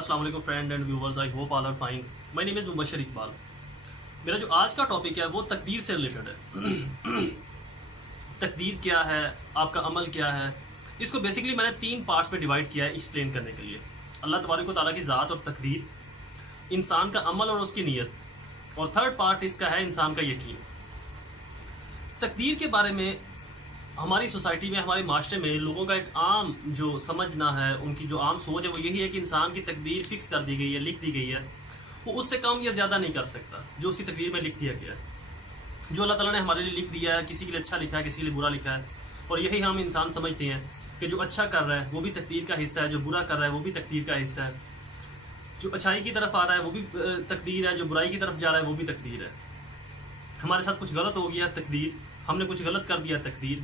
السلام علیکم friend and viewers, I hope all are fine. My name is Mubashir Iqbal. میرا جو آج کا ٹاپک ہے وہ تقدیر سے ریلیٹڈ ہے. تقدیر کیا ہے، آپ کا عمل کیا ہے، اس کو بیسیکلی میں نے 3 پارٹس میں ڈیوائڈ کیا ہے ایکسپلین کرنے کے لیے. اللہ تبارک و تعالیٰ کی ذات اور تقدیر، انسان کا عمل اور اس کی نیت، اور تھرڈ پارٹ اس کا ہے انسان کا یقین. تقدیر کے بارے میں ہماری سوسائٹی میں، ہمارے معاشرے میں لوگوں کا ایک عام جو سمجھنا ہے، ان کی جو عام سوچ ہے وہ یہی ہے کہ انسان کی تقدیر فکس کر دی گئی ہے، لکھ دی گئی ہے، وہ اس سے کم یا زیادہ نہیں کر سکتا جو اس کی تقدیر میں لکھ دیا گیا ہے. جو اللہ تعالیٰ نے ہمارے لیے لکھ دیا ہے، کسی کے لیے اچھا لکھا ہے، کسی کے لیے برا لکھا ہے، اور یہی ہم انسان سمجھتے ہیں کہ جو اچھا کر رہا ہے وہ بھی تقدیر کا حصہ ہے، جو برا کر رہا ہے وہ بھی تقدیر کا حصہ ہے، جو اچھائی کی طرف آ رہا ہے وہ بھی تقدیر ہے، جو برائی کی طرف جا رہا ہے وہ بھی تقدیر ہے. ہمارے ساتھ کچھ غلط ہو گیا، تقدیر. ہم نے کچھ غلط کر دیا، تقدیر.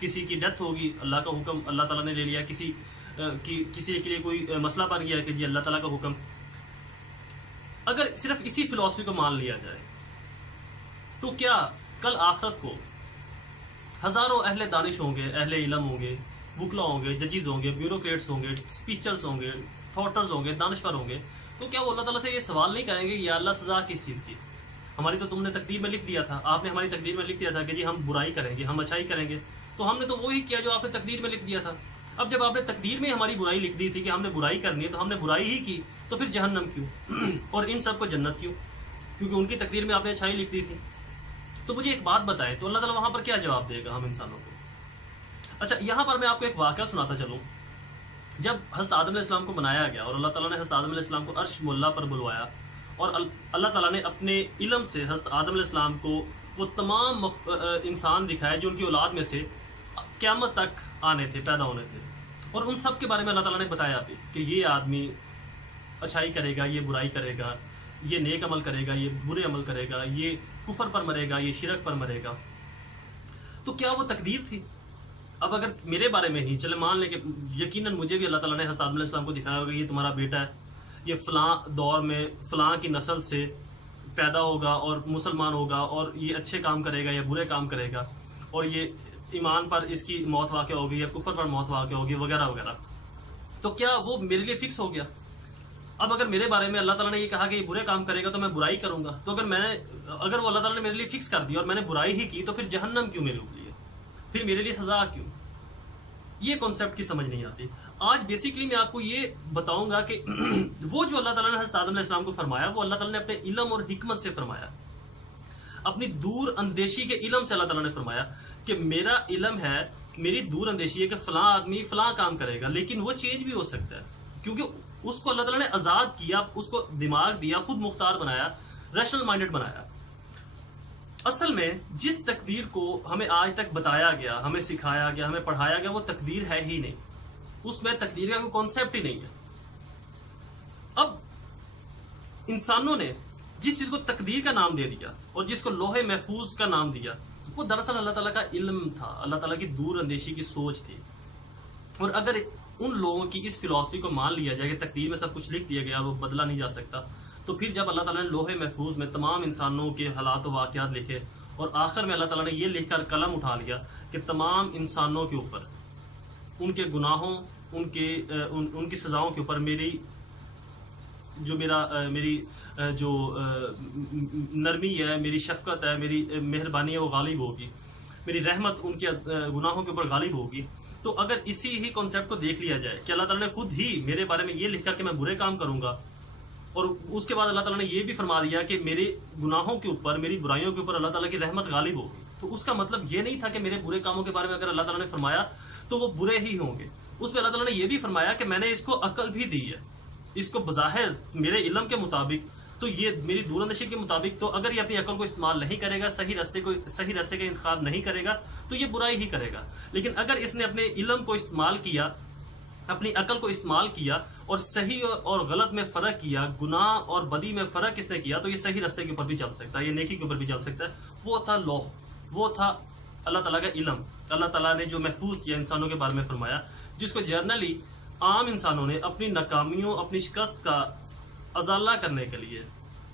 کسی کی ڈیتھ ہوگی، اللہ کا حکم اللہ تعالیٰ نے لے لیا. کسی کے لیے کوئی مسئلہ بن گیا کہ جی اللہ تعالیٰ کا حکم. اگر صرف اسی فلسفی کو مان لیا جائے تو کیا کل آخرت کو ہزاروں اہل دانش ہوں گے، اہل علم ہوں گے، وکلا ہوں گے، ججز ہوں گے، بیوروکریٹس ہوں گے، اسپیچرز ہوں گے، تھاٹرز ہوں گے، دانشور ہوں گے، تو کیا وہ اللہ تعالیٰ سے یہ سوال نہیں کریں گے یا اللہ سزا کس چیز کی؟ ہماری تو تم نے تقدیر میں لکھ دیا تھا، آپ نے ہماری تقدیر میں لکھ دیا تھا کہ جی ہم برائی کریں گے، ہم اچھائی کریں گے، تو ہم نے تو وہی کیا جو آپ نے تقدیر میں لکھ دیا تھا. اب جب آپ نے تقدیر میں ہماری برائی لکھ دی تھی کہ ہم نے برائی کرنی ہے، تو ہم نے برائی ہی کی، تو پھر جہنم کیوں اور ان سب کو جنت کیوں؟ کیونکہ ان کی تقدیر میں آپ نے اچھائی لکھ دی تھی. تو مجھے ایک بات بتائیں، تو اللہ تعالیٰ وہاں پر کیا جواب دے گا ہم انسانوں کو؟ اچھا، یہاں پر میں آپ کو ایک واقعہ سناتا چلوں. جب حضرت آدم علیہ السلام کو بنایا گیا اور اللہ تعالیٰ نے حضرت آدم علیہ السلام کو عرش ملا پر بلوایا، اور اللہ تعالیٰ نے اپنے علم سے حضرت آدم علیہ السلام کو وہ تمام انسان دکھائے جو ان کی اولاد میں سے قیامت تک آنے تھے، پیدا ہونے تھے، اور ان سب کے بارے میں اللہ تعالیٰ نے بتایا بھی کہ یہ آدمی اچھائی کرے گا، یہ برائی کرے گا، یہ نیک عمل کرے گا، یہ برے عمل کرے گا، یہ کفر پر مرے گا، یہ شرک پر مرے گا. تو کیا وہ تقدیر تھی؟ اب اگر میرے بارے میں ہی چلے مان لیں کہ یقیناً مجھے بھی اللہ تعالیٰ نے حضرت آدم علیہ السلام کو دکھایا ہوگا یہ تمہارا بیٹا ہے، یہ فلاں دور میں فلاں کی نسل سے پیدا ہوگا اور مسلمان ہوگا، اور یہ اچھے کام کرے گا یا برے کام کرے گا، اور یہ ایمان پر اس کی موت واقع ہوگی یا کفر پر موت واقع ہوگی، وغیرہ وغیرہ. تو کیا وہ میرے لیے فکس ہو گیا؟ اب اگر میرے بارے میں اللہ تعالیٰ نے یہ کہا کہ یہ برے کام کرے گا تو میں برائی کروں گا، تو اگر وہ اللہ تعالیٰ نے میرے لیے فکس کر دیا اور میں نے برائی ہی کی، تو پھر جہنم کیوں میرے لیے؟ پھر میرے لیے سزا کیوں؟ یہ کانسیپٹ کی سمجھ نہیں آتی. آج بیسیکلی میں آپ کو یہ بتاؤں گا کہ وہ جو اللہ تعالیٰ نے حضرت آدم علیہ السلام کو فرمایا، وہ اللہ تعالیٰ نے اپنے علم اور حکمت سے فرمایا، اپنی دور اندیشی کے علم سے اللہ تعالیٰ نے فرمایا کہ میرا علم ہے، میری دور اندیشی ہے کہ فلاں آدمی فلاں کام کرے گا، لیکن وہ چینج بھی ہو سکتا ہے کیونکہ اس کو اللہ تعالیٰ نے آزاد کیا، اس کو دماغ دیا، خود مختار بنایا، ریشنل مائنڈڈ بنایا. اصل میں جس تقدیر کو ہمیں آج تک بتایا گیا، ہمیں سکھایا گیا، ہمیں پڑھایا گیا، وہ تقدیر ہے ہی نہیں. اس میں تقدیر کا کوئی کانسیپٹ ہی نہیں ہے. اب انسانوں نے جس چیز کو تقدیر کا نام دے دیا اور جس کو لوح محفوظ کا نام دیا، وہ دراصل اللہ تعالیٰ کا علم تھا، اللہ تعالیٰ کی دور اندیشی کی سوچ تھی. اور اگر ان لوگوں کی اس فلسفی کو مان لیا جائے کہ تقدیر میں سب کچھ لکھ دیا گیا، وہ بدلا نہیں جا سکتا، تو پھر جب اللہ تعالیٰ نے لوح محفوظ میں تمام انسانوں کے حالات و واقعات لکھے، اور آخر میں اللہ تعالیٰ نے یہ لکھ کر قلم اٹھا لیا کہ تمام انسانوں کے اوپر ان کے گناہوں، ان کی سزاؤں کے اوپر میری جو نرمی ہے، میری شفقت ہے، میری مہربانی ہے، وہ غالب ہوگی، میری رحمت ان کے گناہوں کے اوپر غالب ہوگی. تو اگر اسی ہی کانسیپٹ کو دیکھ لیا جائے کہ اللہ تعالیٰ نے خود ہی میرے بارے میں یہ لکھا کہ میں برے کام کروں گا، اور اس کے بعد اللہ تعالیٰ نے یہ بھی فرما دیا کہ میرے گناہوں کے اوپر، میری برائیوں کے اوپر اللہ تعالیٰ کی رحمت غالب ہوگی، تو اس کا مطلب یہ نہیں تھا کہ میرے برے کاموں کے بارے میں اگر اللہ تعالیٰ نے فرمایا تو وہ برے ہی ہوں گے. اس پہ اللہ تعالیٰ نے یہ بھی فرمایا کہ میں نے اس کو عقل بھی دی ہے، اس کو بظاہر میرے علم کے مطابق، تو یہ میری دور اندیشی کے مطابق، تو اگر یہ اپنی عقل کو استعمال نہیں کرے گا، صحیح راستے کا انتخاب نہیں کرے گا، تو یہ برائی ہی کرے گا. لیکن اگر اس نے اپنے علم کو استعمال کیا، اپنی عقل کو استعمال کیا، اور صحیح اور غلط میں فرق کیا، گناہ اور بدی میں فرق اس نے کیا، تو یہ صحیح راستے کے اوپر بھی چل سکتا ہے، یہ نیکی کے اوپر بھی چل سکتا ہے. وہ تھا لوح، وہ تھا اللہ تعالیٰ کا علم، اللہ تعالیٰ نے جو محفوظ کیا انسانوں کے بارے میں فرمایا، جس کو جرنلی عام انسانوں نے اپنی ناکامیوں، اپنی شکست کا ازالہ کرنے کے لیے،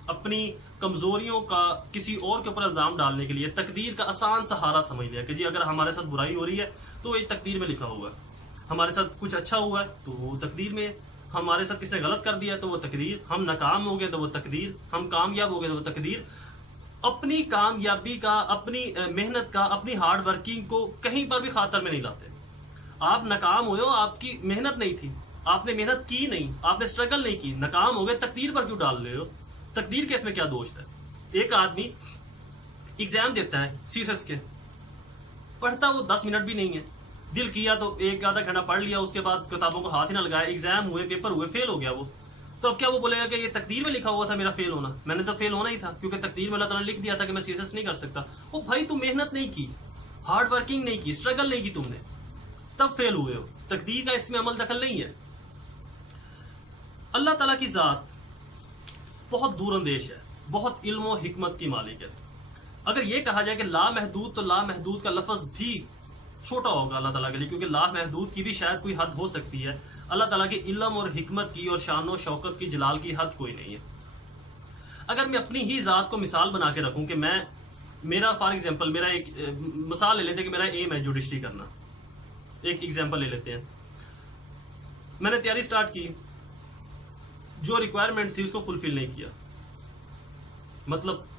اپنی کمزوریوں کا کسی اور کے اوپر الزام ڈالنے کے لیے تقدیر کا آسان سہارا سمجھ لیا کہ جی اگر ہمارے ساتھ برائی ہو رہی ہے تو یہ تقدیر میں لکھا ہوا ہے، ہمارے ساتھ کچھ اچھا ہوا ہے تو وہ تقدیر میں، ہمارے ساتھ کسی نے غلط کر دیا تو وہ تقدیر، ہم ناکام ہو گئے تو وہ تقدیر، ہم کامیاب ہو گئے تو وہ تقدیر. اپنی کامیابی کا، اپنی محنت کا، اپنی ہارڈ ورکنگ کو کہیں پر بھی خاطر میں نہیں لاتے. آپ ناکام ہوئے ہو، آپ کی محنت نہیں تھی، آپ نے محنت کی نہیں، آپ نے اسٹرگل نہیں کی، ناکام ہو گئے، تقدیر پر کیوں ڈال رہے ہو؟ تقدیر کے اس میں کیا دوش ہے؟ ایک آدمی ایگزام دیتا ہے سی ایس ایس کے، پڑھتا وہ 10 منٹ بھی نہیں ہے، دل کیا تو ایک آدھا گھنٹہ پڑھ لیا، اس کے بعد کتابوں کو ہاتھ ہی نہ لگایا، ایگزام ہوئے، پیپر ہوئے، فیل ہو گیا وہ. تو اب کیا وہ بولے گا کہ یہ تقدیر میں لکھا ہوا تھا میرا فیل ہونا؟ میں نے تو فیل ہونا ہی تھا، کیونکہ تقدیر میں اللہ تعالیٰ نے لکھ دیا تھا کہ میں سی ایس ایس نہیں کر سکتا. وہ بھائی تم محنت نہیں کی، ہارڈ ورکنگ نہیں کی، اسٹرگل نہیں کی تم نے، تب فیل ہوئے ہو. تقدیر کا اس میں عمل دخل نہیں ہے. اللہ تعالیٰ کی ذات بہت دور اندیش ہے، بہت علم و حکمت کی مالک ہے. اگر یہ کہا جائے کہ لا محدود، تو لا محدود کا لفظ بھی چھوٹا ہوگا اللہ تعالیٰ کے لیے، کیونکہ لا محدود کی بھی شاید کوئی حد ہو سکتی ہے. اللہ تعالیٰ کے علم اور حکمت کی اور شان و شوکت کی، جلال کی حد کوئی نہیں ہے. اگر میں اپنی ہی ذات کو مثال بنا کے رکھوں کہ میرا فار ایگزامپل، میرا ایک مثال لے لیتے ہیں کہ میرا ایم ہے جوڈیشری کرنا. ایک ایگزامپل لے لیتے ہیں، میں نے تیاری سٹارٹ کی، جو ریکوائرمنٹ تھی اس کو فلفل نہیں کیا. مطلب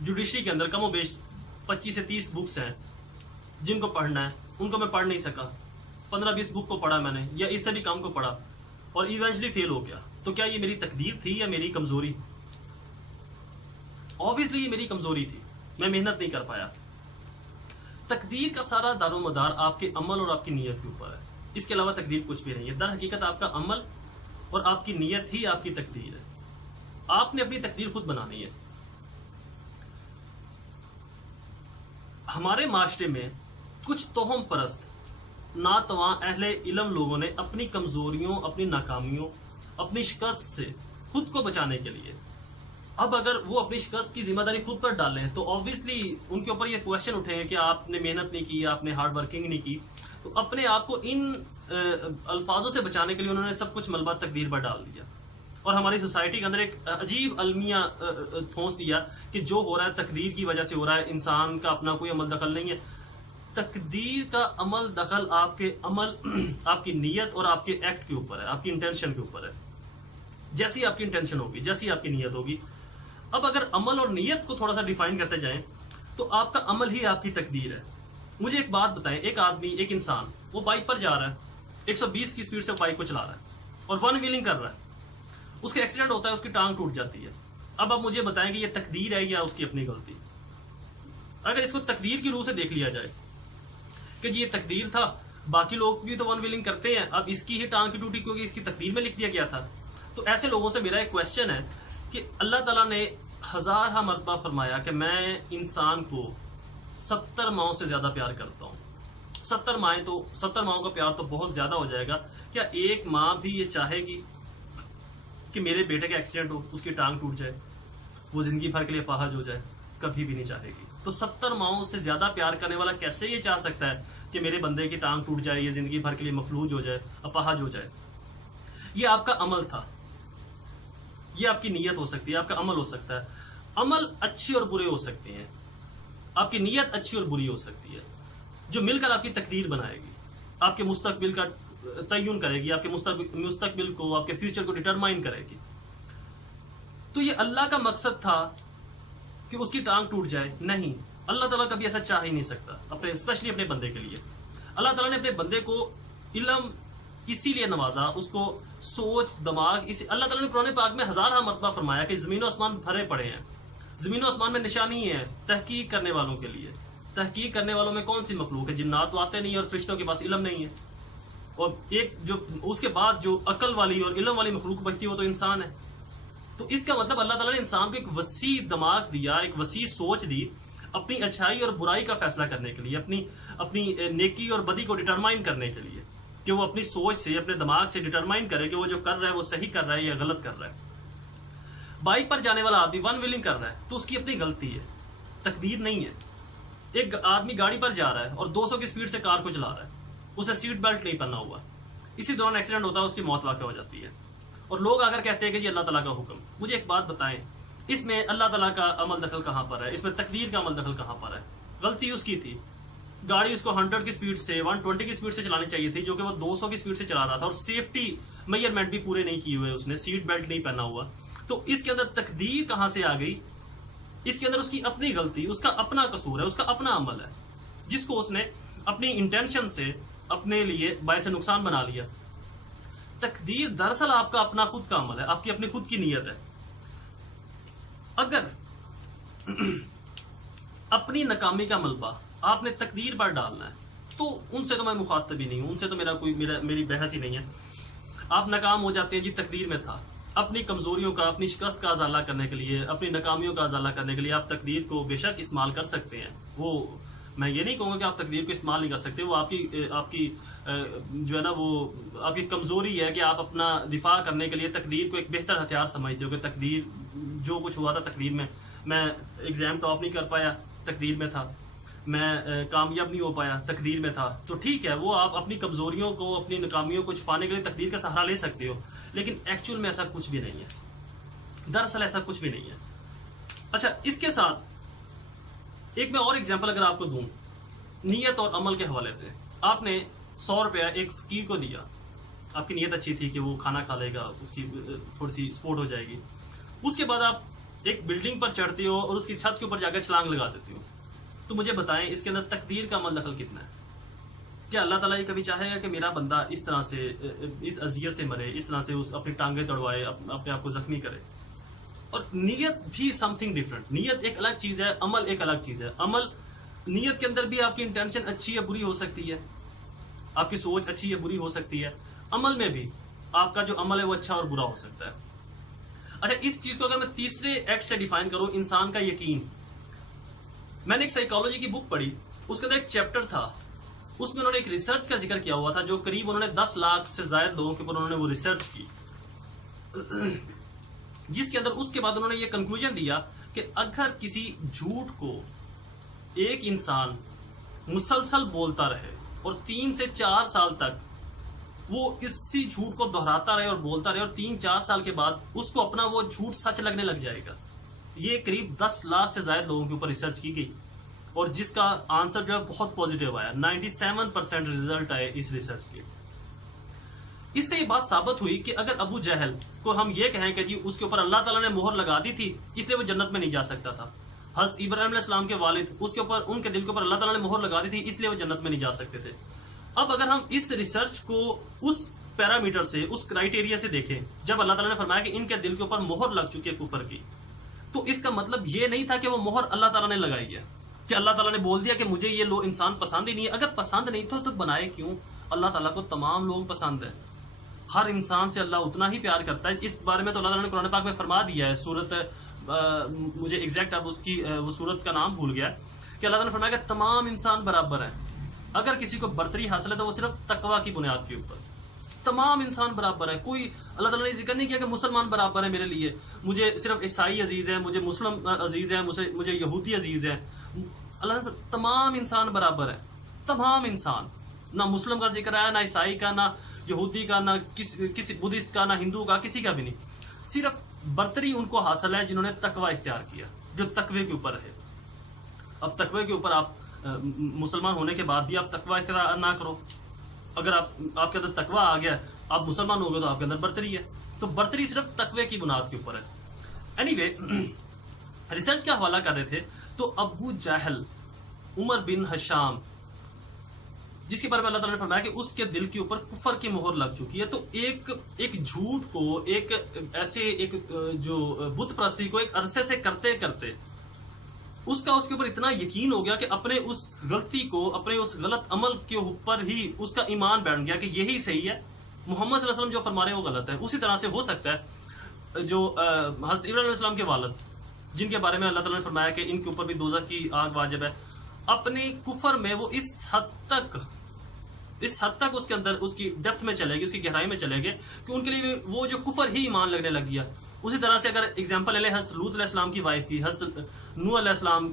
جوڈیشری کے اندر کم و بیش 25 سے 30 بکس ہیں جن کو پڑھنا ہے، ان کو میں پڑھ نہیں سکا. 15-20 بک کو پڑھا میں نے، یا اس سے بھی کم کو پڑھا، اور ایونچولی فیل ہو گیا. تو کیا یہ میری تقدیر تھی یا میری کمزوری؟ آبویسلی یہ میری کمزوری تھی، میں محنت نہیں کر پایا. تقدیر کا سارا دار و مدار آپ کے عمل اور آپ کی نیت کے اوپر ہے، اس کے علاوہ تقدیر کچھ بھی نہیں ہے. در حقیقت آپ کا عمل اور آپ کی نیت ہی آپ کی تقدیر ہے. آپ نے اپنی تقدیر خود بنانی ہے. ہمارے معاشرے میں کچھ توہم پرست ناتواں اہل علم لوگوں نے اپنی کمزوریوں، اپنی ناکامیوں، اپنی شکست سے خود کو بچانے کے لیے، اب اگر وہ اپنی شکست کی ذمہ داری خود پر ڈالیں تو آبویسلی ان کے اوپر یہ کوشچن اٹھے ہیں کہ آپ نے محنت نہیں کی، آپ نے ہارڈ ورکنگ نہیں کی. تو اپنے آپ کو ان الفاظوں سے بچانے کے لیے انہوں نے سب کچھ ملبہ تقدیر پر ڈال دیا، اور ہماری سوسائٹی کے اندر ایک عجیب المیہ ٹھونس دیا کہ جو ہو رہا ہے تقدیر کی وجہ سے ہو رہا ہے، انسان کا اپنا کوئی عمل دخل نہیں ہے. تقدیر کا عمل دخل آپ کے عمل، آپ کی نیت اور آپ کے ایکٹ کے اوپر ہے، آپ کی انٹینشن کے اوپر ہے. جیسی آپ کی انٹینشن ہوگی، جیسی آپ کی نیت ہوگی. اب اگر عمل اور نیت کو تھوڑا سا ڈیفائن کرتے جائیں تو آپ کا عمل ہی آپ کی تقدیر ہے. مجھے ایک بات بتائیں، ایک آدمی، ایک انسان، وہ بائک پر جا رہا ہے، 120 کی سپیڈ سے بائک کو چلا رہا ہے اور ون ویلنگ کر رہا ہے، اس کا ایکسیڈنٹ ہوتا ہے، اس کی ٹانگ ٹوٹ جاتی ہے. اب آپ مجھے بتائیں کہ یہ تقدیر ہے یا اس کی اپنی غلطی؟ اگر اس کو تقدیر کی روح سے دیکھ لیا جائے کہ جی یہ تقدیر تھا، باقی لوگ بھی تو ون ویلنگ کرتے ہیں، اب اس کی ہی ٹانگ کی ٹوٹی کیونکہ اس کی تقدیر میں لکھ دیا گیا تھا. تو ایسے لوگوں سے میرا ایک کویشچن ہے کہ اللہ تعالیٰ نے ہزارہ مرتبہ فرمایا کہ میں انسان کو 70 ماؤں سے زیادہ پیار کرتا ہوں. 70 ماؤں کا پیار تو بہت زیادہ ہو جائے گا. کیا ایک ماں بھی یہ چاہے گی کہ میرے بیٹے کا ایکسیڈنٹ ہو، اس کی ٹانگ ٹوٹ جائے، وہ زندگی بھر کے لیے اپاہج ہو جائے؟ کبھی بھی نہیں چاہے گی. تو 70 ماؤں سے زیادہ پیار کرنے والا کیسے یہ چاہ سکتا ہے کہ میرے بندے کی ٹانگ ٹوٹ جائے، یہ زندگی بھر کے لیے مفلوج ہو جائے، اپاہج ہو جائے؟ یہ آپ کا عمل تھا، یہ آپ کی نیت ہو سکتی ہے، آپ کا عمل ہو سکتا ہے. عمل اچھے اور برے ہو سکتے ہیں، آپ کی نیت اچھی اور بری ہو سکتی ہے، جو مل کر آپ کی تقدیر بنائے گی، آپ کے مستقبل کا تعین کرے گی، آپ کے مستقبل کو، آپ کے فیوچر کو ڈٹرمائن کرے گی. تو یہ اللہ کا مقصد تھا کہ اس کی ٹانگ ٹوٹ جائے؟ نہیں، اللہ تعالیٰ کبھی ایسا چاہ ہی نہیں سکتا، اسپیشلی اپنے بندے کے لیے. اللہ تعالیٰ نے اپنے بندے کو علم اسی لیے نوازا، اس کو سوچ، دماغ، اللہ تعالیٰ نے قرآن پاک میں ہزارہ مرتبہ فرمایا کہ زمین و آسمان بھرے پڑے ہیں، زمین و آسمان میں نشانی ہے تحقیق کرنے والوں کے لیے. تحقیق کرنے والوں میں کون سی مخلوق ہے؟ جنات تو آتے نہیں اور فرشتوں کے پاس علم نہیں ہے، اور ایک جو اس کے بعد جو عقل والی اور علم والی مخلوق بچتی ہے وہ تو انسان ہے. تو اس کا مطلب اللہ تعالیٰ نے انسان کو ایک وسیع دماغ دیا، ایک وسیع سوچ دی اپنی اچھائی اور برائی کا فیصلہ کرنے کے لیے، اپنی نیکی اور بدی کو ڈٹرمائن کرنے کے لیے، کہ وہ اپنی سوچ سے، اپنے دماغ سے ڈٹرمائن کرے کہ وہ جو کر رہا ہے وہ صحیح کر رہا ہے یا غلط کر رہا ہے. بائک پر جانے والا آدمی ون ویلنگ کر رہا ہے تو اس کی اپنی غلطی ہے، تقدیر نہیں ہے. ایک آدمی گاڑی پر جا رہا ہے اور 200 کی سپیڈ سے کار کو چلا رہا ہے، اسے سیٹ بیلٹ نہیں پہنا ہوا، اسی دوران ایکسیڈنٹ ہوتا ہے، اس کی موت واقع ہو جاتی ہے. اور لوگ اگر کہتے ہیں کہ جی اللہ تعالیٰ کا حکم، مجھے ایک بات بتائیں، اس میں اللہ تعالیٰ کا عمل دخل کہاں پر ہے؟ اس میں تقدیر کا عمل دخل کہاں پر ہے؟ غلطی اس کی تھی، گاڑی اس کو 100 کی سپیڈ سے، 120 کی سپیڈ سے چلانی چاہیے تھی، جو کہ وہ 200 کی سپیڈ سے چلا رہا تھا، اور سیفٹی میجرمنٹ بھی پورے نہیں کیے ہوئے اس نے, سیٹ بیلٹ نہیں پہنا ہوا, تو اس کے اندر تقدیر کہاں سے آ گئی؟ اس کے اندر اس کی اپنی غلطی, اس کا اپنا قصور ہے, اس کا اپنا عمل ہے جس کو اس نے اپنی انٹینشن سے اپنے لیے باعث نقصان بنا لیا. تقدیر دراصل آپ کا اپنا خود کا عمل ہے, آپ کی اپنی خود کی نیت ہے. اگر اپنی ناکامی کا ملبہ آپ نے تقدیر پر ڈالنا ہے تو ان سے تو میں مخاطب ہی نہیں ہوں, ان سے تو میری بحث ہی نہیں ہے. آپ ناکام ہو جاتے ہیں, جی تقدیر میں تھا. اپنی کمزوریوں کا, اپنی شکست کا ازالہ کرنے کے لیے, اپنی ناکامیوں کا ازالہ کرنے کے لیے آپ تقدیر کو بے شک استعمال کر سکتے ہیں. وہ میں یہ نہیں کہوں گا کہ آپ تقدیر کو استعمال نہیں کر سکتے, وہ آپ کی جو ہے نا وہ آپ کی کمزوری ہے کہ آپ اپنا دفاع کرنے کے لیے تقدیر کو ایک بہتر ہتھیار سمجھتے ہو کہ تقدیر جو کچھ ہوا تھا تقدیر میں ایگزام ٹاپ نہیں کر پایا, تقدیر میں تھا. میں کامیاب نہیں ہو پایا, تقدیر میں تھا. تو ٹھیک ہے, وہ آپ اپنی کمزوریوں کو, اپنی ناکامیوں کو چھپانے کے لیے تقدیر کا سہارا لے سکتے ہو, لیکن ایکچوئل میں ایسا کچھ بھی نہیں ہے. دراصل ایسا کچھ بھی نہیں ہے. اچھا, اس کے ساتھ ایک میں اور ایگزامپل اگر آپ کو دوں نیت اور عمل کے حوالے سے. آپ نے 100 روپیہ ایک فقیر کو دیا, آپ کی نیت اچھی تھی کہ وہ کھانا کھا لے گا, اس کی تھوڑی سی سپورٹ ہو جائے گی. اس کے بعد آپ ایک بلڈنگ پر چڑھتے ہو اور اس کی چھت کے اوپر جا کے چھلانگ لگا دیتے ہو. تو مجھے بتائیں اس کے اندر تقدیر کا عمل دخل کتنا ہے؟ کیا اللہ تعالیٰ یہ کبھی چاہے گا کہ میرا بندہ اس طرح سے, اس اذیت سے مرے, اس طرح سے اپنی ٹانگیں توڑوائے, اپنے آپ کو زخمی کرے؟ اور نیت بھی سم تھنگ ڈفرنٹ. نیت ایک الگ چیز ہے, عمل ایک الگ چیز ہے. عمل, نیت کے اندر بھی آپ کی انٹینشن اچھی یا بری ہو سکتی ہے, آپ کی سوچ اچھی یا بری ہو سکتی ہے. عمل میں بھی آپ کا جو عمل ہے وہ اچھا اور برا ہو سکتا ہے. اچھا, اس چیز کو اگر میں تیسرے ایکٹ سے ڈیفائن کروں, انسان کا یقین. میں نے ایک سائیکالوجی کی بک پڑھی, اس کے اندر ایک چیپٹر تھا, اس میں انہوں نے ایک ریسرچ کا ذکر کیا ہوا تھا جو قریب انہوں نے 10 لاکھ سے زائد لوگوں کے اوپر انہوں نے وہ ریسرچ کی, جس کے اندر اس کے بعد انہوں نے یہ کنکلوژن دیا کہ اگر کسی جھوٹ کو ایک انسان مسلسل بولتا رہے اور 3 سے 4 سال تک وہ اسی جھوٹ کو دہراتا رہے اور بولتا رہے, اور 3-4 سال کے بعد اس کو اپنا وہ جھوٹ سچ لگنے لگ جائے گا. یہ قریب 10 لاکھ سے زائد لوگوں کے اوپر ریسرچ کی گئی, اور جس کا آنسر جو ہے بہت پازیٹیو آیا. 97% ریزلٹ آئے اس ریسرچ کے. اس سے یہ بات ثابت ہوئی کہ اگر ابو جہل کو ہم یہ کہیں کہ جی اس کے اوپر اللہ تعالیٰ نے مہر لگا دی تھی اس لیے وہ جنت میں نہیں جا سکتا تھا, حضرت ابراہیم علیہ السلام کے والد, اس کے اوپر, ان کے دل کے اوپر اللہ تعالیٰ نے مہر لگا دی تھی اس لیے وہ جنت میں نہیں جا سکتے تھے. اب اگر ہم اس ریسرچ کو اس پیرامیٹر سے, اس کرائیٹیریا سے دیکھیں, جب اللہ تعالیٰ نے فرمایا کہ ان کے دل کے اوپر مہر لگ چکی ہے کفر کی, تو اس کا مطلب یہ نہیں تھا کہ وہ مہر اللہ تعالیٰ نے لگائی ہے, کہ اللہ تعالیٰ نے بول دیا کہ مجھے یہ لو انسان پسند ہی نہیں ہے. اگر پسند نہیں تھا تو بنائے کیوں؟ اللہ تعالیٰ کو تمام لوگ پسند ہیں, ہر انسان سے اللہ اتنا ہی پیار کرتا ہے. اس بارے میں تو اللہ تعالیٰ نے قرآن پاک میں فرما دیا ہے, سورت, مجھے ایگزیکٹ اب اس کی وہ سورت کا نام بھول گیا, کہ اللہ تعالیٰ نے فرمایا کہ تمام انسان برابر ہیں. اگر کسی کو برتری حاصل ہے تو وہ صرف تقوی کی بنیاد کے اوپر. تمام انسان برابر ہے. کوئی, اللہ تعالیٰ نے ذکر نہیں کیا کہ مسلمان برابر ہے میرے لیے, مجھے صرف عیسائی عزیز ہے, مجھے مسلم عزیز ہے, مجھے یہودی عزیز ہے. اللہ نے تمام انسان برابر ہے, تمام انسان. نہ مسلم کا ذکر آیا, نہ عیسائی کا, نہ یہودی کا, نہ کسی بدھسٹ کا, نہ ہندو کا, کسی کا بھی نہیں. صرف برتری ان کو حاصل ہے جنہوں نے تقوی اختیار کیا, جو تقوی کے اوپر ہے. اب تقوی کے اوپر آپ مسلمان ہونے کے بعد بھی آپ تقوی اختیار نہ کرو, اگر آپ کے اندر تقوی آ گیا, آپ مسلمان ہو گئے تو آپ کے اندر برتری ہے. تو برتری صرف تقوی کی بنیاد کے اوپر ہے. اینی وے, ریسرچ کا حوالہ کر رہے تھے تو ابو جہل عمر بن ہشام, جس کے بارے میں اللہ تعالیٰ نے فرمایا کہ اس کے دل کے اوپر کفر کی مہر لگ چکی ہے, تو ایک جھوٹ کو, ایک ایسے ایک جو بت پرستی کو ایک عرصے سے کرتے کرتے اس کا اس کے اوپر اتنا یقین ہو گیا کہ اپنے اس غلطی کو, اپنے اس غلط عمل کے اوپر ہی اس کا ایمان بیٹھ گیا کہ یہی صحیح ہے, محمد صلی اللہ علیہ وسلم جو فرما رہے ہیں وہ غلط ہے. اسی طرح سے ہو سکتا ہے جو حضرت ابراہیم علیہ السلام کے والد, جن کے بارے میں اللہ تعالیٰ نے فرمایا کہ ان کے اوپر بھی دوزخ کی آگ واجب ہے, اپنے کفر میں وہ اس حد تک اس کے اندر اس کی ڈیپتھ میں چلے گئے, اس کی گہرائی میں چلے گئے کہ ان کے لیے وہ جو کفر ہی ایمان لگنے لگ گیا. اسی طرح سے اگر اگزامپل لے حضرت لوط علیہ السلام کی وائف کی, حضرت نوح علیہ السلام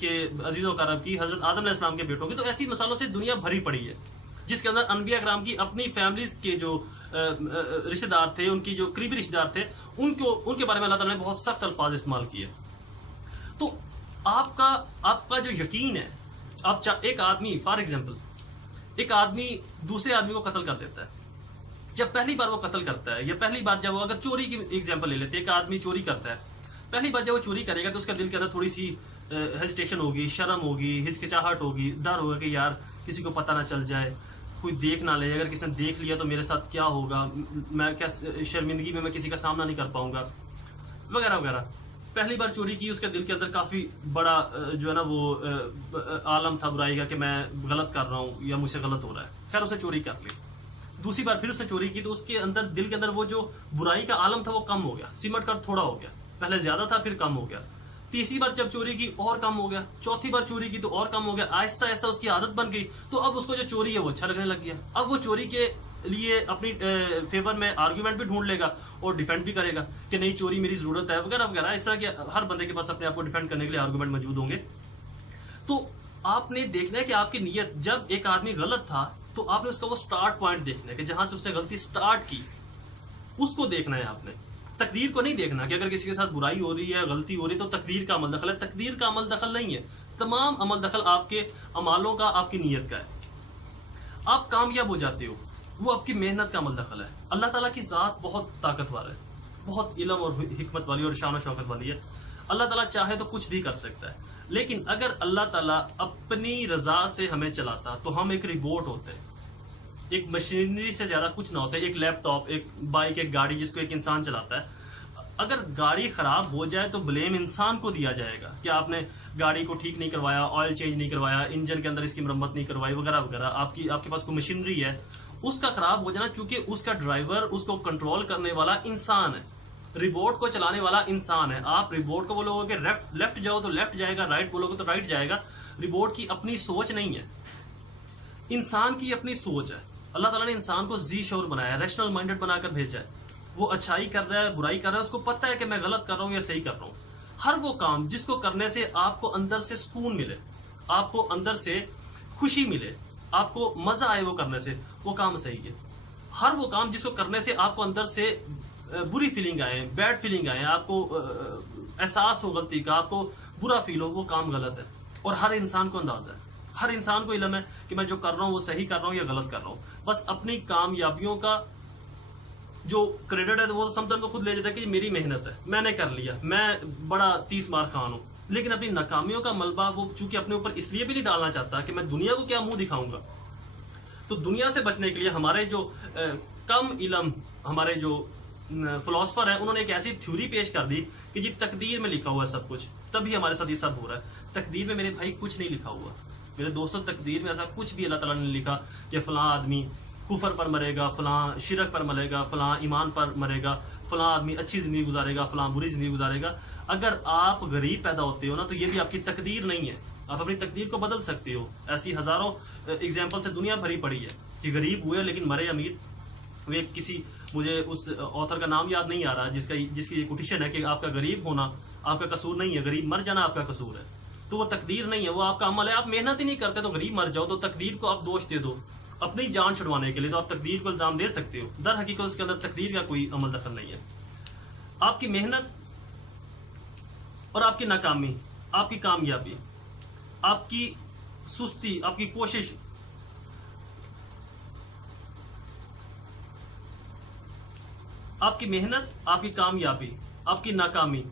کے عزیز و کرب کی, حضرت آدم علیہ السلام کے بیٹوں کی, تو ایسی مثالوں سے دنیا بھری پڑی ہے جس کے اندر انبیاء کرام کی اپنی فیملیز کے جو رشتہ دار تھے, ان کی جو قریبی رشتہ دار تھے, ان کے بارے میں اللہ تعالیٰ نے بہت سخت الفاظ استعمال کیے. تو آپ کا جو یقین ہے, ایک آدمی فار ایگزامپل ایک آدمی دوسرے آدمی کو قتل کر دیتا ہے, جب پہلی بار وہ قتل کرتا ہے یا پہلی بار جب وہ اگر چوری کی ایگزامپل لے لیتے ہیں، ایک آدمی چوری کرتا ہے، پہلی بار جب وہ چوری کرے گا تو اس کا دل کے اندر تھوڑی سی ہیزیٹیشن ہوگی، شرم ہوگی، ہچکچاہٹ ہوگی، ڈر ہوگا کہ یار کسی کو پتہ نہ چل جائے، کوئی دیکھ نہ لے، اگر کسی نے دیکھ لیا تو میرے ساتھ کیا ہوگا، میں کیا شرمندگی میں کسی کا سامنا نہیں کر پاؤں گا، وغیرہ وغیرہ۔ پہلی بار چوری کی، اس کے دل کے اندر کافی بڑا جو ہے نا وہ عالم تھا برائی کا کہ میں غلط کر رہا ہوں یا مجھ سے غلط ہو رہا ہے، خیر اسے چوری کر لی۔ دوسری بار پھر اس نے چوری کی تو اس کے اندر دل کے اندر وہ جو برائی کا عالم تھا وہ کم ہو گیا، سمٹ کر تھوڑا ہو گیا، پہلے زیادہ تھا پھر کم ہو گیا۔ تیسری بار جب چوری کی اور کم ہو گیا، چوتھی بار چوری کی تو اور کم ہو گیا، آہستہ آہستہ اس کی عادت بن گئی، تو اب اس کو جو چوری ہے وہ اچھا لگنے لگ گیا۔ اب وہ چوری کے لیے اپنی فیور میں آرگیومنٹ بھی ڈھونڈ لے گا اور ڈیفینڈ بھی کرے گا کہ نہیں چوری میری ضرورت ہے وغیرہ وغیرہ۔ اس طرح کے ہر بندے کے پاس اپنے آپ کو ڈیفینڈ کرنے کے لیے آرگیومنٹ موجود ہوں گے۔ تو آپ نے دیکھنا ہے کہ آپ کی نیت، جب ایک آدمی غلط تھا تو آپ نے اس کا وہ سٹارٹ پوائنٹ دیکھنا ہے کہ جہاں سے اس نے غلطی سٹارٹ کی، اس کو دیکھنا ہے آپ نے۔ تقدیر کو نہیں دیکھنا کہ اگر کسی کے ساتھ برائی ہو رہی ہے، غلطی ہو رہی ہے تو تقدیر کا عمل دخل ہے، تقدیر کا عمل دخل نہیں ہے۔ تمام عمل دخل آپ کے اعمالوں کا، آپ کی نیت کا ہے۔ آپ کامیاب ہو جاتے ہو وہ آپ کی محنت کا عمل دخل ہے۔ اللہ تعالیٰ کی ذات بہت طاقتور ہے، بہت علم اور حکمت والی اور شان و شوکت والی ہے۔ اللہ تعالیٰ چاہے تو کچھ بھی کر سکتا ہے، لیکن اگر اللہ تعالیٰ اپنی رضا سے ہمیں چلاتا تو ہم ایک ریبوٹ ہوتے، ایک مشینری سے زیادہ کچھ نہ ہوتا ہے، ایک لیپ ٹاپ، ایک بائک، ایک گاڑی جس کو ایک انسان چلاتا ہے۔ اگر گاڑی خراب ہو جائے تو بلیم انسان کو دیا جائے گا کہ آپ نے گاڑی کو ٹھیک نہیں کروایا، آئل چینج نہیں کروایا، انجن کے اندر اس کی مرمت نہیں کروائی وغیرہ وغیرہ۔ آپ کے پاس کوئی مشینری ہے، اس کا خراب ہو جانا، چونکہ اس کا ڈرائیور، اس کو کنٹرول کرنے والا انسان ہے، ریبوٹ کو چلانے والا انسان ہے۔ آپ ریبوٹ کو بولو گے لیفٹ جاؤ تو لیفٹ جائے گا، رائٹ بولو گے تو رائٹ جائے گا۔ ریبوٹ کی اپنی سوچ نہیں ہے، انسان کی اپنی سوچ ہے۔ اللہ تعالیٰ نے انسان کو ذی شعور بنایا ہے، ریشنل مائنڈڈ بنا کر بھیجا ہے۔ وہ اچھائی کر رہا ہے، برائی کر رہا ہے، اس کو پتہ ہے کہ میں غلط کر رہا ہوں یا صحیح کر رہا ہوں۔ ہر وہ کام جس کو کرنے سے آپ کو اندر سے سکون ملے، آپ کو اندر سے خوشی ملے، آپ کو مزہ آئے وہ کرنے سے، وہ کام صحیح ہے۔ ہر وہ کام جس کو کرنے سے آپ کو اندر سے بری فیلنگ آئے، بیڈ فیلنگ آئے، آپ کو احساس ہو غلطی کا، آپ کو برا فیل ہو، وہ کام غلط ہے۔ اور ہر انسان کو اندازہ ہے، ہر انسان کو علم ہے کہ میں جو کر رہا ہوں وہ صحیح کر رہا ہوں یا غلط کر رہا ہوں۔ بس اپنی کامیابیوں کا جو کریڈٹ ہے وہ سمجھ کو خود لے جاتا ہے کہ میری محنت ہے، میں نے کر لیا، میں بڑا 30 مار خان ہوں۔ لیکن اپنی ناکامیوں کا ملبہ وہ چونکہ اپنے اوپر اس لیے بھی نہیں ڈالنا چاہتا کہ میں دنیا کو کیا منہ دکھاؤں گا۔ تو دنیا سے بچنے کے لیے ہمارے جو کم علم، ہمارے جو فلاسفر ہیں، انہوں نے ایک ایسی تھیوری پیش کر دی کہ جی تقدیر میں لکھا ہوا ہے سب کچھ، تبھی ہمارے ساتھ یہ سب ہو رہا ہے۔ تقدیر میں میرے بھائی کچھ نہیں لکھا ہوا، میرے دوستوں، تقدیر میں ایسا کچھ بھی اللہ تعالیٰ نے لکھا کہ فلاں آدمی کفر پر مرے گا، فلاں شرک پر مرے گا، فلاں ایمان پر مرے گا، فلاں آدمی اچھی زندگی گزارے گا، فلاں بری زندگی گزارے گا۔ اگر آپ غریب پیدا ہوتے ہو نا تو یہ بھی آپ کی تقدیر نہیں ہے، آپ اپنی تقدیر کو بدل سکتے ہو۔ ایسی ہزاروں ایگزامپل سے دنیا بھری پڑی ہے کہ غریب ہوئے لیکن مرے امیر۔ وہ کسی، مجھے اس آتھر کا نام یاد نہیں آ رہا جس کی یہ کوٹیشن ہے کہ آپ کا غریب ہونا آپ کا قصور نہیں ہے، غریب مر جانا آپ کا قصور ہے۔ تو وہ تقدیر نہیں ہے، وہ آپ کا عمل ہے۔ آپ محنت ہی نہیں کرتے تو غریب مر جاؤ تو تقدیر کو آپ دوش دے دو اپنی جان چھڑوانے کے لیے، تو آپ تقدیر کو الزام دے سکتے ہو۔ در حقیقت اس کے اندر تقدیر کا کوئی عمل دخل نہیں ہے۔ آپ کی محنت اور آپ کی ناکامی، آپ کی کامیابی، آپ کی سستی، آپ کی کوشش، آپ کی محنت، آپ کی کامیابی، آپ کی ناکامی،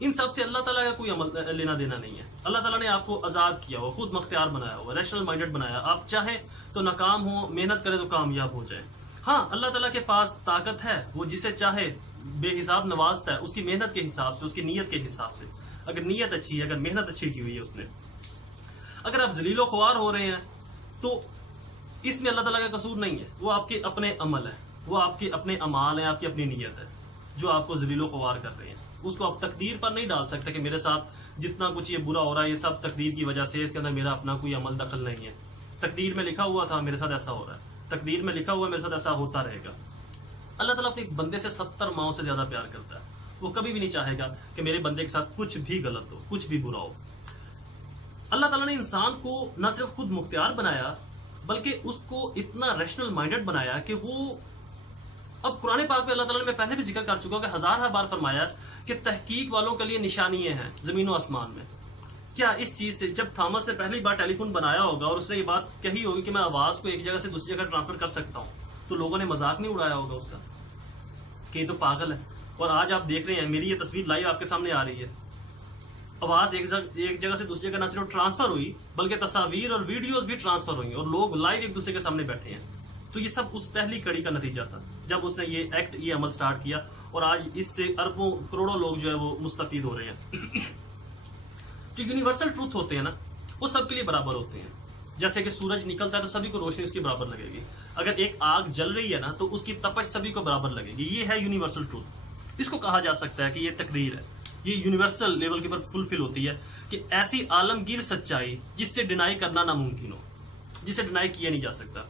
ان سب سے اللہ تعالیٰ کا کوئی عمل لینا دینا نہیں ہے۔ اللہ تعالیٰ نے آپ کو آزاد کیا ہوا، خود مختار بنایا ہوا، ریشنل مائنڈڈ بنایا۔ آپ چاہیں تو ناکام ہو، محنت کرے تو کامیاب ہو جائیں۔ ہاں، اللہ تعالیٰ کے پاس طاقت ہے، وہ جسے چاہے بے حساب نوازتا ہے، اس کی محنت کے حساب سے، اس کی نیت کے حساب سے۔ اگر نیت اچھی ہے، اگر محنت اچھی کی ہوئی ہے اس نے۔ اگر آپ ذلیل و خوار ہو رہے ہیں تو اس میں اللہ تعالیٰ کا قصور نہیں ہے، وہ آپ کے اپنے عمل ہے، وہ آپ کے اپنے اعمال ہیں، آپ کی اپنی نیت ہے جو آپ کو ذلیل و خوار کر رہے ہیں۔ اس کو آپ تقدیر پر نہیں ڈال سکتے کہ میرے ساتھ جتنا کچھ یہ برا ہو رہا ہے یہ سب تقدیر کی وجہ سے، اس کے اندر میرا اپنا کوئی عمل دخل نہیں ہے۔ تقدیر میں لکھا ہوا تھا میرے ساتھ ایسا ہو رہا ہے، تقدیر میں لکھا ہوا ہے میرے ساتھ ایسا ہوتا رہے گا۔ اللہ تعالیٰ اپنے بندے سے 70 ماؤں سے زیادہ پیار کرتا ہے۔ وہ کبھی بھی نہیں چاہے گا کہ میرے بندے کے ساتھ کچھ بھی غلط ہو، کچھ بھی برا ہو۔ اللہ تعالیٰ نے انسان کو نہ صرف خود مختار بنایا بلکہ اس کو اتنا ریشنل مائنڈڈ بنایا کہ وہ، اب قرآن پاک میں اللہ تعالیٰ نے، میں پہلے بھی ذکر کر چکا ہوں کہ ہزار بار فرمایا کہ تحقیق والوں کے لیے نشانیاں ہیں زمین و آسمان میں۔ کیا اس چیز سے جب تھامس نے پہلی بار ٹیلی فون بنایا ہوگا اور اس نے یہ بات کہی ہوگی کہ میں آواز کو ایک جگہ سے دوسری جگہ ٹرانسفر کر سکتا ہوں، تو لوگوں نے مذاق نہیں اڑایا ہوگا اس کا کہ یہ تو پاگل ہے. اور آج آپ دیکھ رہے ہیں میری یہ تصویر لائیو آپ کے سامنے آ رہی ہے. آواز ایک جگہ سے دوسری جگہ نہ صرف ٹرانسفر ہوئی بلکہ تصاویر اور ویڈیوز بھی ٹرانسفر ہوئی اور لوگ لائیو ایک دوسرے کے سامنے بیٹھے ہیں. تو یہ سب اس پہلی کڑی کا نتیجہ تھا جب اس نے یہ عمل سٹارٹ کیا, اور آج اس سے اربوں کروڑوں لوگ جو ہے وہ مستفید ہو رہے ہیں. جو یونیورسل ٹروتھ ہوتے ہیں نا وہ سب کے لیے برابر ہوتے ہیں. جیسے کہ سورج نکلتا ہے تو سبھی کو روشنی اس کی برابر لگے گی. اگر ایک آگ جل رہی ہے نا تو اس کی تپش سبھی کو برابر لگے گی. یہ ہے یونیورسل ٹروتھ. اس کو کہا جا سکتا ہے کہ یہ تقدیر ہے. یہ یونیورسل لیول کے پر فلفل ہوتی ہے کہ ایسی عالمگیر سچائی جس سے ڈینائی کرنا ناممکن ہو, جسے ڈینائی کیا نہیں جا سکتا.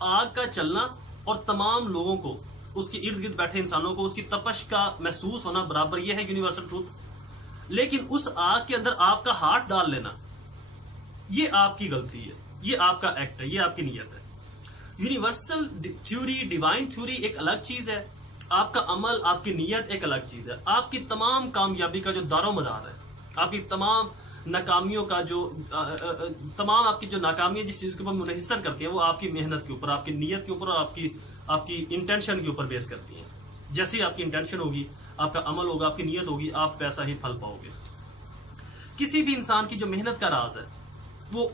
آگ کا چلنا اور تمام لوگوں کو, اس کے ارد گرد بیٹھے انسانوں کو اس کی تپش کا محسوس ہونا برابر, یہ ہے یونیورسل ٹروتھ. لیکن اس آگ کے اندر آپ کا ہاتھ ڈال لینا یہ آپ کی غلطی ہے, یہ آپ کا ایکٹ ہے, یہ آپ کی نیت ہے. یونیورسل تھیوری, ڈیوائن تھیوری ایک الگ چیز ہے, آپ کا عمل, آپ کی نیت ایک الگ چیز ہے. آپ کی تمام کامیابی کا جو دار و مدار ہے, آپ کی تمام ناکامیوں کا جو تمام آپ کی جو ناکامیاں جس چیز کے اوپر منحصر کرتی ہیں وہ آپ کی محنت کے اوپر, آپ کی نیت کے اوپر اور آپ کی انٹینشن کے اوپر بیس کرتی ہیں. جیسی آپ کی انٹینشن ہوگی, آپ کا عمل ہوگا, آپ کی نیت ہوگی, آپ ویسا ہی پھل پاؤ گے. کسی بھی انسان کی جو محنت کا راز ہے وہ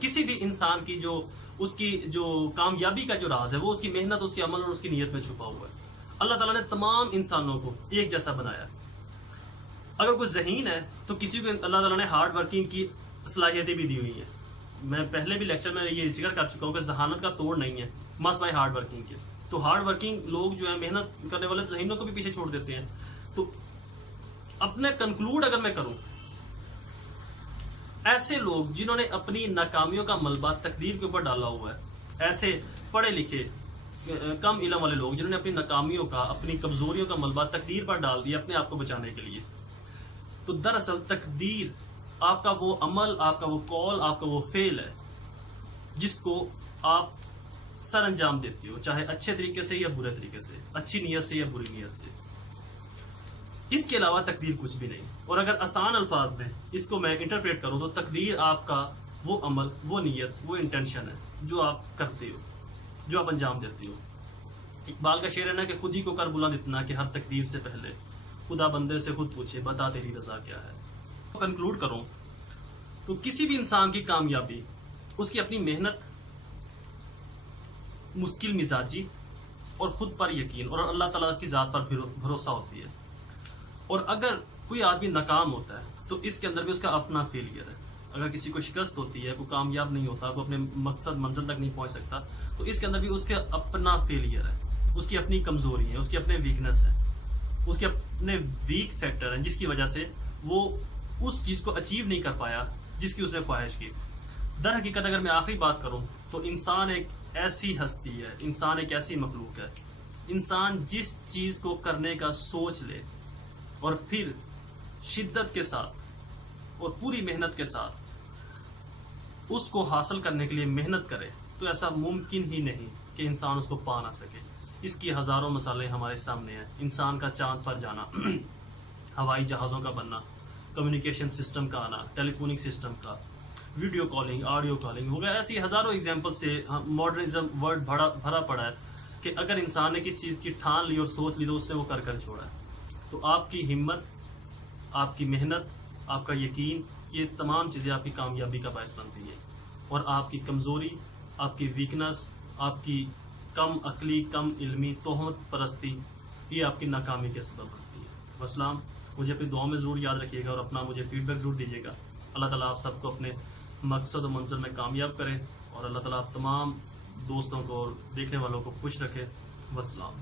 کسی بھی انسان کی جو اس کی جو کامیابی کا جو راز ہے وہ اس کی محنت, اس کے عمل اور اس کی نیت میں چھپا ہوا ہے. اللہ تعالیٰ نے تمام انسانوں کو ایک جیسا بنایا. اگر کوئی ذہین ہے تو کسی کو اللہ تعالیٰ نے ہارڈ ورکنگ کی صلاحیتیں بھی دی ہوئی ہیں. میں پہلے بھی لیکچر میں یہ ذکر کر چکا ہوں کہ ذہانت کا توڑ نہیں ہے مسئلہ ہارڈ ورکنگ کے. تو ہارڈ ورکنگ لوگ جو ہے محنت کرنے والے ذہینوں کو بھی پیچھے چھوڑ دیتے ہیں. تو اپنے کنکلوڈ اگر میں کروں, ایسے لوگ جنہوں نے اپنی ناکامیوں کا ملبہ تقدیر کے اوپر ڈالا ہوا ہے, ایسے پڑھے لکھے کم علم والے لوگ جنہوں نے اپنی ناکامیوں کا, اپنی کمزوریوں کا ملبہ تقدیر پر ڈال دیا اپنے آپ کو بچانے کے لیے, تو دراصل تقدیر آپ کا وہ عمل, آپ کا وہ قول, آپ کا وہ فعل ہے جس کو آپ سر انجام دیتے ہو, چاہے اچھے طریقے سے یا برے طریقے سے, اچھی نیت سے یا بری نیت سے. اس کے علاوہ تقدیر کچھ بھی نہیں. اور اگر آسان الفاظ میں اس کو میں انٹرپریٹ کروں تو تقدیر آپ کا وہ عمل, وہ نیت, وہ انٹینشن ہے جو آپ کرتے ہو, جو آپ انجام دیتے ہو. اقبال کا شعر ہے نا کہ خود ہی کو کر بلند اتنا کہ ہر تقدیر سے پہلے خدا بندے سے خود پوچھے بتا تیری رضا کیا ہے. کنکلوڈ کروں تو کسی بھی انسان کی کامیابی اس کی اپنی محنت, مشکل مزاجی اور خود پر یقین اور اللہ تعالیٰ کی ذات پر بھروسہ ہوتی ہے. اور اگر کوئی آدمی ناکام ہوتا ہے تو اس کے اندر بھی اس کا اپنا فیلئر ہے. اگر کسی کو شکست ہوتی ہے, کوئی کامیاب نہیں ہوتا, کوئی اپنے مقصد منزل تک نہیں پہنچ سکتا, تو اس کے اندر بھی اس کا اپنا فیلئر ہے, اس کی اپنی کمزوری ہے, اس کی اپنے ویکنس ہے, اس کے اپنے ویک فیکٹر ہیں جس کی وجہ سے وہ اس چیز کو اچیو نہیں کر پایا جس کی اس نے خواہش کی. در حقیقت اگر میں آخری بات کروں تو انسان ایک ایسی ہستی ہے, انسان ایک ایسی مخلوق ہے, انسان جس چیز کو کرنے کا سوچ لے اور پھر شدت کے ساتھ اور پوری محنت کے ساتھ اس کو حاصل کرنے کے لیے محنت کرے تو ایسا ممکن ہی نہیں کہ انسان اس کو پا نہ سکے. اس کی ہزاروں مثالیں ہمارے سامنے ہیں. انسان کا چاند پر جانا, ہوائی جہازوں کا بننا, کمیونیکیشن سسٹم کا آنا, ٹیلی فونک سسٹم کا, ویڈیو کالنگ, آڈیو کالنگ وغیرہ, ایسی ہزاروں ایگزامپل سے ماڈرنزم ورڈ بھرا پڑا ہے کہ اگر انسان نے کس چیز کی ٹھان لی اور سوچ لی تو اس نے وہ کر چھوڑا ہے. تو آپ کی ہمت, آپ کی محنت, آپ کا یقین, یہ تمام چیزیں آپ کی کامیابی کا باعث بنتی ہیں. اور آپ کی کمزوری, آپ کی ویکنس, آپ کی کم عقلی, کم علمی, تہمت پرستی, یہ آپ کی ناکامی کے سبب بنتی ہے. والسلام. مجھے اپنی دعاؤں میں ضرور یاد رکھیے گا اور اپنا مجھے فیڈ بیک ضرور دیجیے گا. اللہ تعالیٰ آپ سب کو اپنے مقصد و منزل میں کامیاب کرے اور اللہ تعالیٰ آپ تمام دوستوں کو اور دیکھنے والوں کو خوش رکھے. والسلام.